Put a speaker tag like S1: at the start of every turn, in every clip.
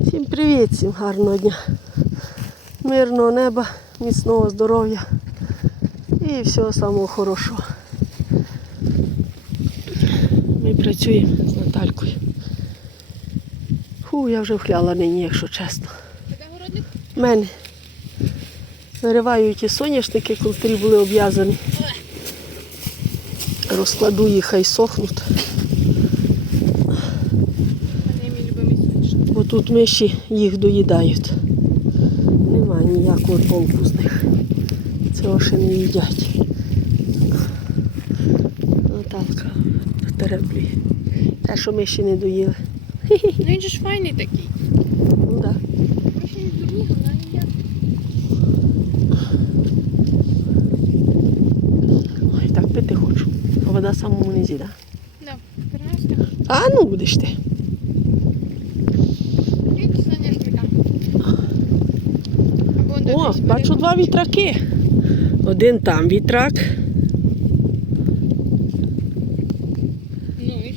S1: Всім привіт, всім гарного дня. Мирного неба, міцного здоров'я і всього самого хорошого. Ми працюємо з Наталькою. Фу, я вже вхляла нині, якщо чесно. В мене вириваю ті соняшники, котрі були обв'язані. Розкладу їх, хай сохнуть.
S2: Мене мій любимий соняшник.
S1: Бо тут миші їх доїдають. Нема ніякого толку з них. Цього ще не їдять. Наталка тереблює. Те, що ми ще не доїли.
S2: Ну він же ж файний такий.
S1: Ну так.
S2: Не.
S1: Ой, так пити хочу. А вода самому низі, так?
S2: Да.
S1: А ну будеш ти. Бачу два вітраки. Один там вітрак,
S2: Ну і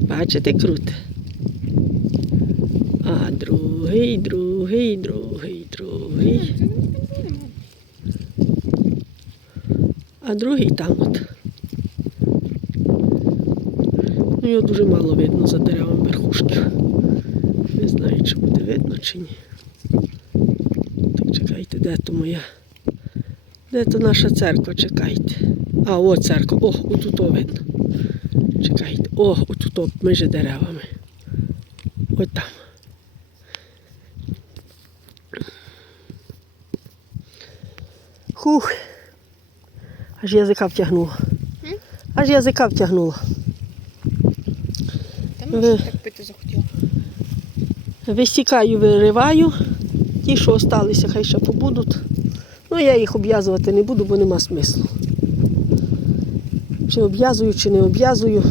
S1: бачите, круте. А другий, другий, другий, другий. А другий там от. Ну, його дуже мало видно за деревами верхушків. Не знаю, чи буде видно, чи ні. Так де то моя? Де то наша церква, чекайте. А, о, церква. О, отут видно. Чекайте. О, отут між деревами. От там. Хух. Аж язика втягнула. Аж язика втягнула.
S2: Та
S1: Ви-
S2: може так пити захотіла.
S1: Висікаю, вириваю. Ті, що залишилися, хай ще побудуть. Ну, я їх обв'язувати не буду, бо нема смислу. Чи обв'язую, чи не обв'язую,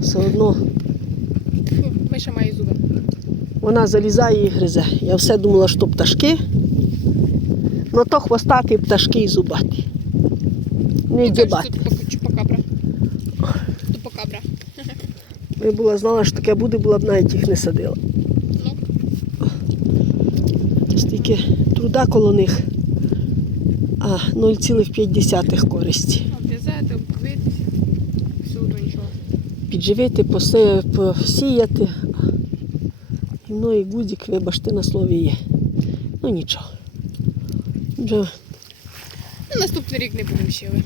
S1: все одно
S2: Миша має зуби.
S1: вона залізає і гризе. Я все думала, що пташки. Ну то хвостаті пташки і зубаті. Не
S2: Ну,
S1: дібати.
S2: Чупакабра.
S1: Я була знала, що таке буде, була б навіть їх не садила.
S2: Ну,
S1: труда коло них, а 0,5 користі.
S2: обв'язати, обвитися. Все нічого.
S1: Підживити, посіяти. І воно і гудзик, вибачте, на слові є. Ну нічого. Вже
S2: Ну, наступний рік не будемо сіли.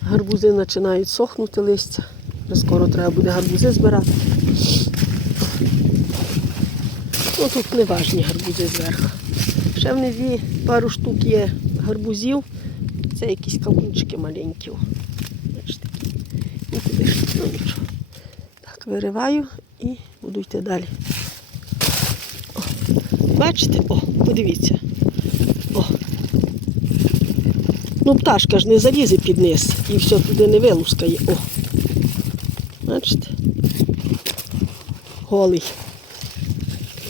S1: гарбузи починають сохнути листя. Вже скоро треба буде гарбузи збирати. Ну тут не важні гарбузи зверху. Ще в низі пару штук є гарбузів. Це якісь кавунчики маленькі. Бачите. Ну. Так, вириваю і буду йти далі. О, бачите? О, подивіться. О. Ну, пташка ж не залізе під низ і все туди не вилускає. О. Бачите? Голий.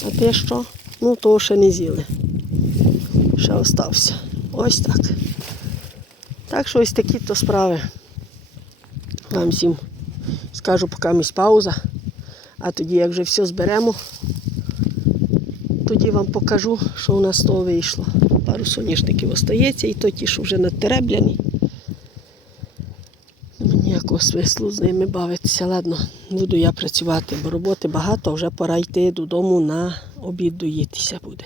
S1: А те що? Ну, того ще не з'їли. Ще остався. Ось так. Так що ось такі то справи. Вам всім скажу, поки місь пауза. А тоді, як вже все зберемо, тоді вам покажу, що у нас з того вийшло. Пару соняшників остається, і то ті, що вже натеребляні. Ну, Ніякого смислу з ними бавитися. Ладно, буду я працювати, бо роботи багато, вже пора йти додому на обід доїтися буде.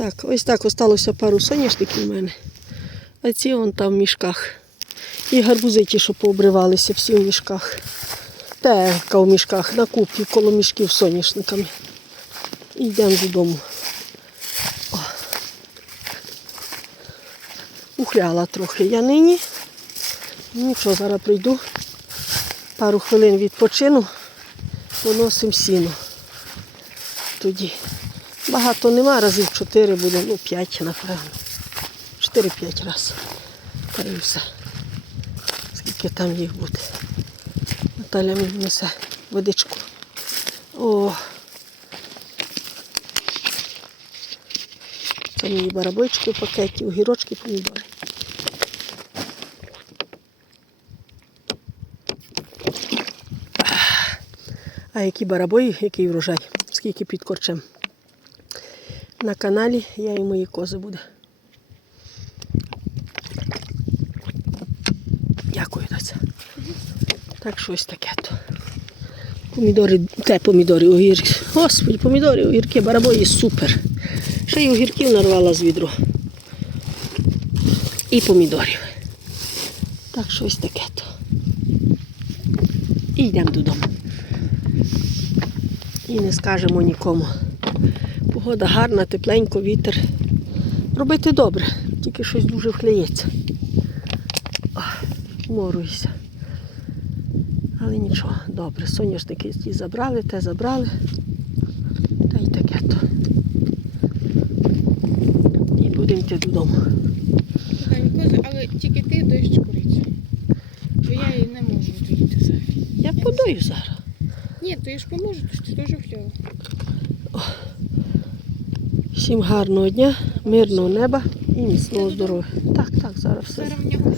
S1: Так, ось так осталося пару соняшників у мене. А ці вон там в мішках. І гарбузи ті, що пообривалися, всі в мішках. Тека в мішках, на купі, коло мішків соняшниками. Йдемо додому. О. Ухляла трохи я нині. Нічого, зараз прийду. Пару хвилин відпочину, поносимо сіно. Тоді. Багато нема, разів 4 буде, ну 5, напевно. 4-5 разів. Та і. Скільки там їх буде. Наталя мені несе водичку. О. Це мої барабойчики в пакеті, огірочки, помідори. А які барабої, який врожай, скільки під корчем. На каналі я і мої кози буде. Дякую, доця. Так щось таке то. Помідори, те помідори, огірки. Господи, помідори, огірки, барабої супер. Ще й огірків нарвала з відро. І помідорів. Так щось таке то. І йдемо додому. І не скажемо нікому. Погода гарна, тепленько, вітер. Робити добре, тільки щось дуже вхляється. Ах, Але нічого, добре. Соняшники ті забрали, те забрали. Та й таке то. І будемо йти додому.
S2: Але тільки ти доїш курицю. Бо я її не можу доїти взагалі.
S1: Я подаю зараз.
S2: Ні, то я ж поможу, то ж ти теж хльова.
S1: Всім гарного дня, мирного неба і міцного здоров'я. Так, так, зараз все.
S2: Зараз в нього.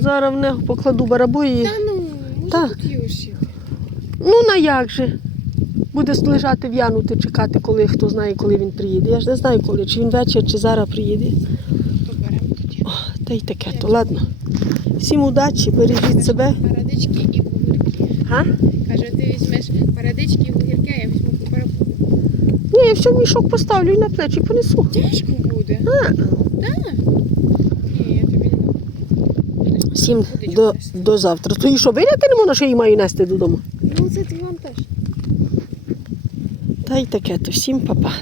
S1: Зараз в нього покладу барабої.
S2: Та ну, може тут.
S1: Ну на як же? Буде лежати в'янути, чекати, коли хто знає, коли він приїде. Я ж не знаю, коли, чи він вечір, чи зараз приїде. О, та й таке, то ладно. Всім удачі, бережіть себе.
S2: Парадички і огірки. Каже, ти візьмеш парадички і огірки, а я візьму барабу.
S1: Ні, я все в мішок поставлю і на плечі понесу.
S2: Тяжко буде.
S1: А,
S2: Так? Ні, я тобі не дам.
S1: всім до, до завтра. То і що, виняти не можна, що її маю нести додому?
S2: Ну, це ти вам теж.
S1: Та й таке, то всім па-па.